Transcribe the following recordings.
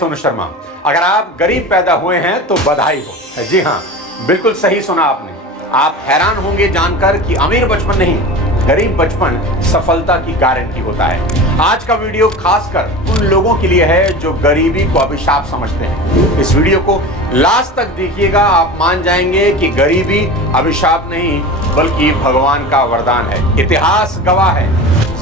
सोनू शर्मा, अगर आप गरीब पैदा हुए हैं तो बधाई हो। जी हाँ, बिल्कुल सही सुना आपने। आप हैरान होंगे जानकर कि अमीर बचपन नहीं, गरीब बचपन सफलता की गारंटी होता है। आज का वीडियो खासकर उन लोगों के लिए है जो गरीबी को अभिशाप समझते हैं। इस वीडियो को लास्ट तक देखिएगा, आप मान जाएंगे कि गरीबी अभिशाप नहीं बल्कि भगवान का वरदान है। इतिहास गवाह है,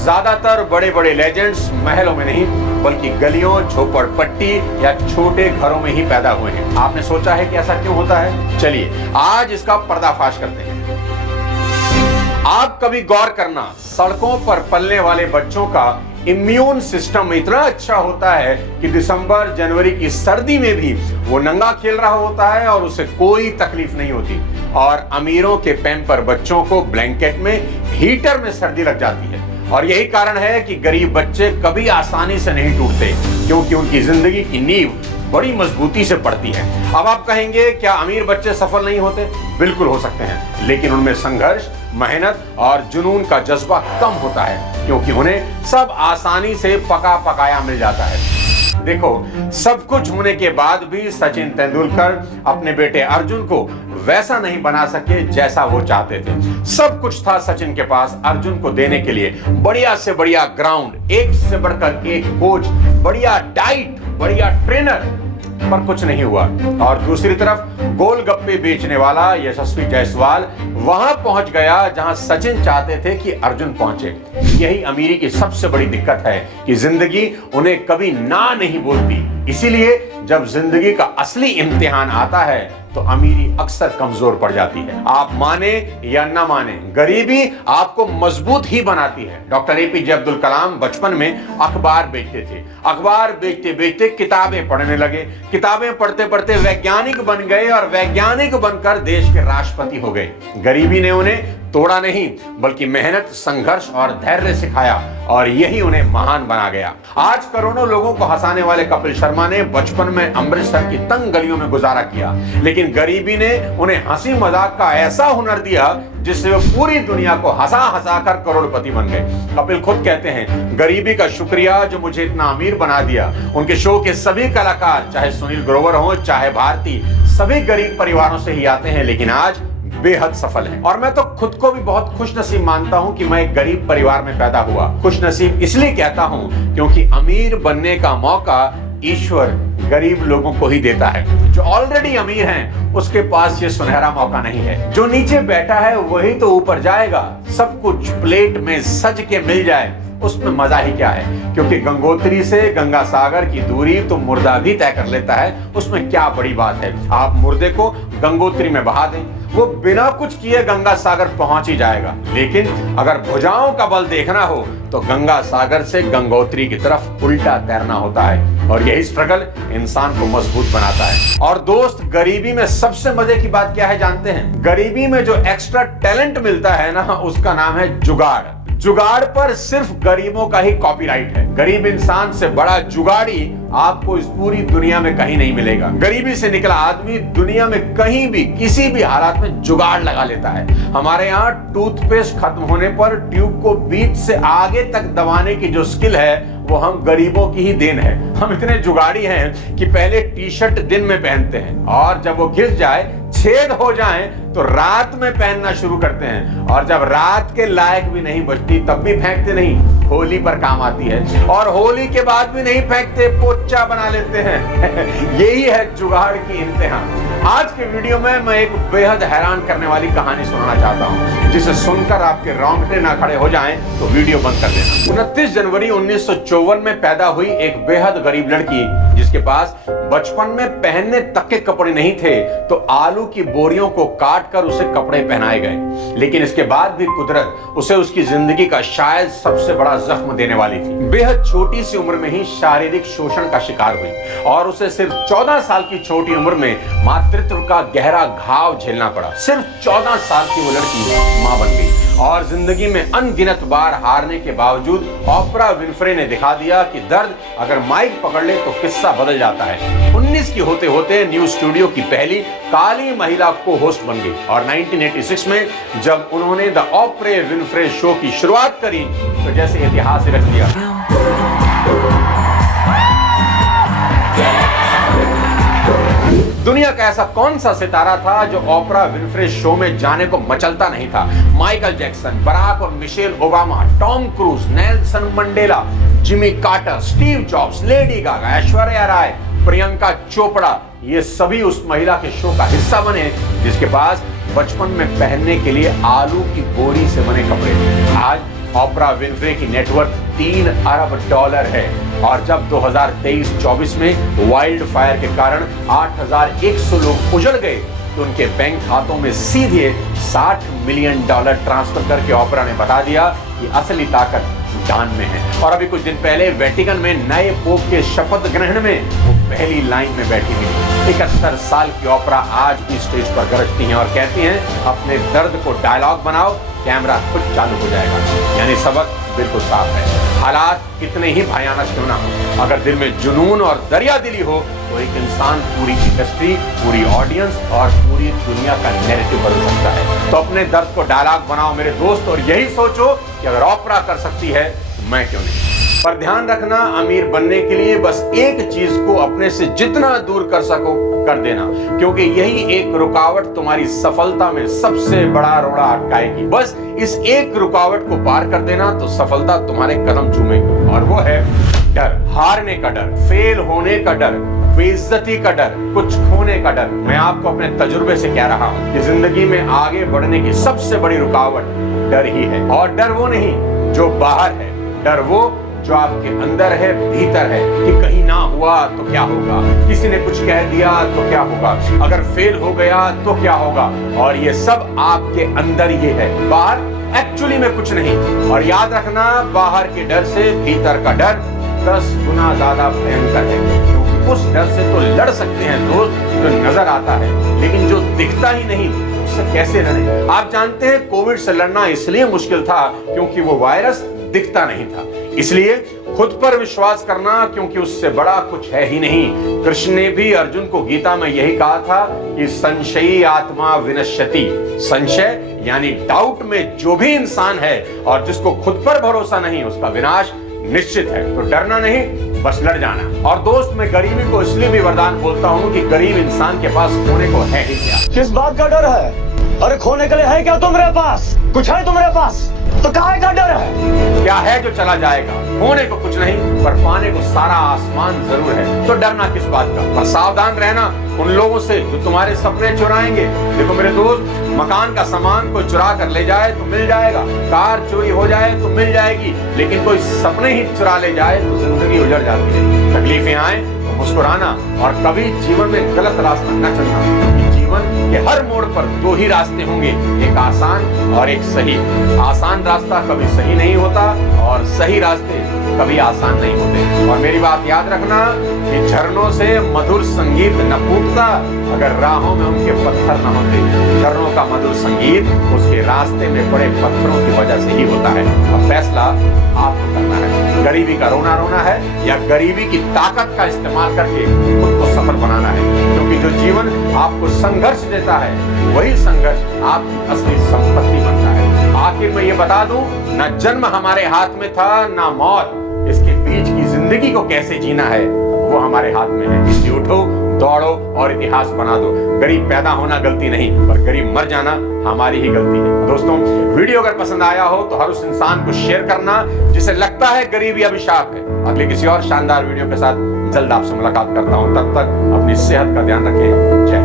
ज्यादातर बड़े बड़े लेजेंड्स महलों में नहीं बल्कि गलियों, झोपड़पट्टी या छोटे घरों में ही पैदा हुए हैं। आपने सोचा है कि ऐसा क्यों होता है? चलिए आज इसका पर्दाफाश करते हैं। आप कभी गौर करना, सड़कों पर पलने वाले बच्चों का इम्यून सिस्टम इतना अच्छा होता है कि दिसंबर जनवरी की सर्दी में भी वो नंगा खेल रहा होता है और उसे कोई तकलीफ नहीं होती। और अमीरों के पैम्पर बच्चों को ब्लैंकेट में, हीटर में सर्दी लग जाती है। और यही कारण है कि गरीब बच्चे कभी आसानी से नहीं टूटते, क्योंकि उनकी जिंदगी की नींव बड़ी मजबूती से पड़ती है। अब आप कहेंगे क्या अमीर बच्चे सफल नहीं होते? बिल्कुल हो सकते हैं, लेकिन उनमें संघर्ष, मेहनत और जुनून का जज्बा कम होता है, क्योंकि उन्हें सब आसानी से पका पकाया मिल जाता है। देखो, सब कुछ होने के बाद भी सचिन तेंदुलकर अपने बेटे अर्जुन को वैसा नहीं बना सके जैसा वो चाहते थे। सब कुछ था सचिन के पास अर्जुन को देने के लिए, बढ़िया से बढ़िया ग्राउंड, एक से बढ़कर एक कोच, बढ़िया डाइट, बढ़िया ट्रेनर, पर कुछ नहीं हुआ। और दूसरी तरफ गोलगप्पे बेचने वाला यशस्वी जायसवाल वहां पहुंच गया जहां सचिन चाहते थे कि अर्जुन पहुंचे। यही अमीरी की सबसे बड़ी दिक्कत है कि जिंदगी उन्हें कभी ना नहीं बोलती। इसीलिए जब जिंदगी का असली इम्तिहान आता है तो अमीरी अक्सर कमजोर पड़ जाती है। आप माने या ना माने, गरीबी आपको मजबूत ही बनाती है। डॉक्टर एपीजे अब्दुल कलाम बचपन में अखबार बेचते थे। अखबार बेचते बेचते किताबें पढ़ने लगे। किताबें पढ़ते पढ़ते वैज्ञानिक बन गए और वैज्ञानिक बनकर देश के राष्ट्रपति हो गए। गरीबी ने उन्हें तोड़ा नहीं बल्कि मेहनत, संघर्ष और धैर्य सिखाया, और यही उन्हें महान बना गया। आज करोड़ों लोगों को हंसाने वाले कपिल शर्मा ने बचपन में अमृतसर की तंग गलियों में गुजारा किया, लेकिन गरीबी ने उन्हें हंसी मजाक का ऐसा हुनर दिया जिससे वो पूरी दुनिया को हंसा हंसा कर करोड़पति बन गए। कपिल खुद कहते हैं, गरीबी का शुक्रिया जो मुझे इतना अमीर बना दिया। उनके शो के सभी कलाकार, चाहे सुनील ग्रोवर हो चाहे भारती, सभी गरीब परिवारों से ही आते हैं, लेकिन आज बेहद सफल है। और मैं तो खुद को भी बहुत खुशनसीब मानता हूं कि मैं एक गरीब परिवार में पैदा हुआ। खुशनसीब इसलिए कहता हूं क्योंकि अमीर बनने का मौका ईश्वर गरीब लोगों को ही देता है। जो ऑलरेडी अमीर हैं उसके पास ये सुनहरा मौका नहीं है। जो नीचे बैठा है वही तो ऊपर जाएगा। सब कुछ प्लेट में सज के मिल जाए उसमें मजा ही क्या है, क्योंकि गंगोत्री से गंगा सागर की दूरी तो मुर्दा भी तय कर लेता है। उसमें क्या बड़ी बात है? आप मुर्दे को गंगोत्री में बहा दें, वो बिना कुछ किए गंगा सागर पहुंच ही जाएगा। लेकिन अगर भुजाओं का बल देखना हो तो गंगा सागर से गंगोत्री की तरफ उल्टा तैरना होता है, और यही स्ट्रगल इंसान को मजबूत बनाता है। और दोस्त, गरीबी में सबसे मजे की बात क्या है जानते हैं? गरीबी में जो एक्स्ट्रा टैलेंट मिलता है ना, उसका नाम है जुगाड़। जुगाड़ पर सिर्फ गरीबों का ही कॉपीराइट है। गरीब इंसान से बड़ा जुगाड़ी आपको इस पूरी दुनिया में कहीं नहीं मिलेगा। गरीबी से निकला आदमी दुनिया में कहीं भी किसी भी हालात में जुगाड़ लगा लेता है। हमारे यहाँ टूथपेस्ट खत्म होने पर ट्यूब को बीच से आगे तक दबाने की जो स्किल है वो हम गरीबों की ही देन है। हम इतने जुगाड़ी हैं कि पहले टी शर्ट दिन में पहनते हैं और जब वो घिस जाए, छेद हो जाए तो रात में पहनना शुरू करते हैं, और जब रात के लायक भी नहीं बचती तब भी फेंकते नहीं, होली पर काम आती है। और होली के बाद भी नहीं फेंकते, पोचा बना लेते हैं। यही है जुगाड़ की इम्तिहान। आज के वीडियो में मैं एक बेहद हैरान करने वाली कहानी सुनाना चाहता हूं, जिसे सुनकर आपके रोंगटे ना खड़े हो जाएं तो वीडियो बंद कर देना। 29 जनवरी 1954 में पैदा हुई एक बेहद गरीब लड़की, जिसके पास बचपन में पहनने तक के कपड़े नहीं थे, तो आलू की बोरियों को काट कर उसे कपड़े पहनाए गए। लेकिन इसके बाद भी कुदरत उसे उसकी जिंदगी का शायद सबसे बड़ा जख्म देने वाली थी। बेहद छोटी सी उम्र में ही शारीरिक शोषण का शिकार हुई, और उसे सिर्फ 14 साल की छोटी उम्र में मातृत्व का गहरा घाव झेलना पड़ा। सिर्फ 14 साल की वो लड़की मां बन गई, और जिंदगी में अनगिनत बार हारने के बावजूद ऑपरा विनफ्रे ने दिखा दिया कि दर्द अगर माइक पकड़ ले तो किस्सा बदल जाता है। 19 की होते होते न्यूज स्टूडियो की पहली काली महिला को होस्ट बन गई, और 1986 में जब उन्होंने द ऑपरा विनफ्रे शो की शुरुआत करी तो जैसे इतिहास रच दिया। दुनिया का ऐसा कौन सा सितारा था जो ओपरा विनफ्रे शो में जाने को मचलता नहीं था? माइकल जैक्सन, बराक और Michelle Obama, Tom Cruise, Nelson Mandela, Jimmy Carter, Steve Jobs, Lady Gaga, Aishwarya Rai, Priyanka Chopra, ये सभी उस महिला के शो का हिस्सा बने जिसके पास बचपन में पहनने के लिए आलू की बोरी से बने कपड़े थे। आज ओपरा विनफ्रे की नेटवर्थ $3 अरब है और जब 2023-24 में वाइल्ड फायर के कारण 8,100 लोग उजड़ गए तो उनके बैंक खातों में सीधे $60 मिलियन ट्रांसफर करके ओपरा ने बता दिया कि असली ताकत दान में है। और अभी कुछ दिन पहले वेटिकन में नए पोप के शपथ ग्रहण में वो पहली लाइन में बैठी हुई 71 साल की ओपरा आज भी स्टेज पर गरजती हैं और कहती हैं अपने दर्द को डायलॉग बनाओ, कैमरा खुद चालू हो जाएगा। यानी सबक बिल्कुल साफ है। हालात कितने ही भयानक क्यों ना हो, अगर दिल में जुनून और दरिया दिली हो तो एक इंसान पूरी इंडस्ट्री, पूरी ऑडियंस और पूरी दुनिया का नैरेटिव बदल सकता है। तो अपने दर्द को डायलॉग बनाओ मेरे दोस्त और यही सोचो कि अगर ओपरा कर सकती है तो मैं क्यों नहीं। पर ध्यान रखना, अमीर बनने के लिए बस एक चीज को अपने से जितना दूर कर सको कर देना, क्योंकि यही एक रुकावट तुम्हारी सफलता में सबसे बड़ा रोड़ा अटकाएगी। बस इस एक रुकावट को पार कर देना तो सफलता तुम्हारे कदम चूमेगी और वो है डर। हारने का डर, फेल होने का डर, बेइज्जती का डर, कुछ खोने का डर। मैं आपको अपने तजुर्बे से कह रहा हूं कि जिंदगी में आगे बढ़ने की सबसे बड़ी रुकावट डर ही है। और डर वो नहीं जो बाहर है, डर वो जो आपके अंदर है, भीतर है कि कहीं ना हुआ तो क्या होगा, किसी ने कुछ कह दिया तो क्या होगा, अगर फेल हो गया तो क्या होगा। और ये सब आपके अंदर ये है, बाहर एक्चुअली में कुछ नहीं। और याद रखना, बाहर के डर से भीतर का डर 10 गुना ज्यादा भयंकर है, क्योंकि उस डर से तो लड़ सकते हैं दोस्त जो नजर आता है, लेकिन जो दिखता ही नहीं उससे कैसे लड़ें। आप जानते हैं कोविड से लड़ना इसलिए मुश्किल था क्योंकि वो वायरस दिखता नहीं था। इसलिए खुद पर विश्वास करना, क्योंकि उससे बड़ा कुछ है ही नहीं। कृष्ण ने भी अर्जुन को गीता में यही कहा था कि संशयी आत्मा विनश्यति। संशय यानी डाउट में जो भी इंसान है और जिसको खुद पर भरोसा नहीं, उसका विनाश निश्चित है। तो डरना नहीं, बस लड़ जाना। और दोस्त, मैं गरीबी को इसलिए भी वरदान बोलता हूँ कि गरीब इंसान के पास खोने को है ही क्या। किस बात का डर है? अरे खोने के लिए है क्या तुम्हारे पास? कुछ है तुम्हारे पास तो काहे का डर है? क्या है जो चला जाएगा? होने को कुछ नहीं, पर पाने को सारा आसमान जरूर है। तो डरना किस बात का? पर सावधान रहना उन लोगों से जो तुम्हारे सपने चुराएंगे। देखो मेरे दोस्त, मकान का सामान कोई चुरा कर ले जाए तो मिल जाएगा, कार चोरी हो जाए तो मिल जाएगी, लेकिन कोई सपने ही चुरा ले जाए तो जिंदगी उजड़ जाती है। तकलीफें आए तो मुस्कुराना और कभी जीवन में गलत रास्ता न चलना। जीवन के हर मोड़ पर दो ही रास्ते होंगे, एक आसान और एक सही। आसान रास्ता कभी सही नहीं होता और सही रास्ते कभी आसान नहीं होते। और मेरी बात याद रखना कि झरनों से मधुर संगीत न फूटता अगर राहों में उनके पत्थर न होते। झरनों का मधुर संगीत उसके रास्ते में पड़े पत्थरों की वजह से ही होता है। अब फैसला आपको करना है, गरीबी का रोना रोना है या गरीबी की ताकत का इस्तेमाल करके खुद को सफल बनाना है। क्योंकि जो जीवन आपको संघर्ष देता है वही संघर्ष आपकी असली संपत्ति बनता है। आखिर में ये बता दूं, ना जन्म हमारे हाथ में था ना मौत, इसके बीच की जिंदगी को कैसे जीना है वो हमारे हाथ में है। इसलिए उठो, दौड़ो और इतिहास बना दो। गरीब पैदा होना गलती नहीं, पर गरीब मर जाना हमारी ही गलती है। दोस्तों, वीडियो अगर पसंद आया हो तो हर उस इंसान को शेयर करना जिसे लगता है गरीबी अभिशाप है। अगले किसी और शानदार वीडियो के साथ जल्द आपसे मुलाकात करता हूं। तब तक अपनी सेहत का ध्यान रखें। जय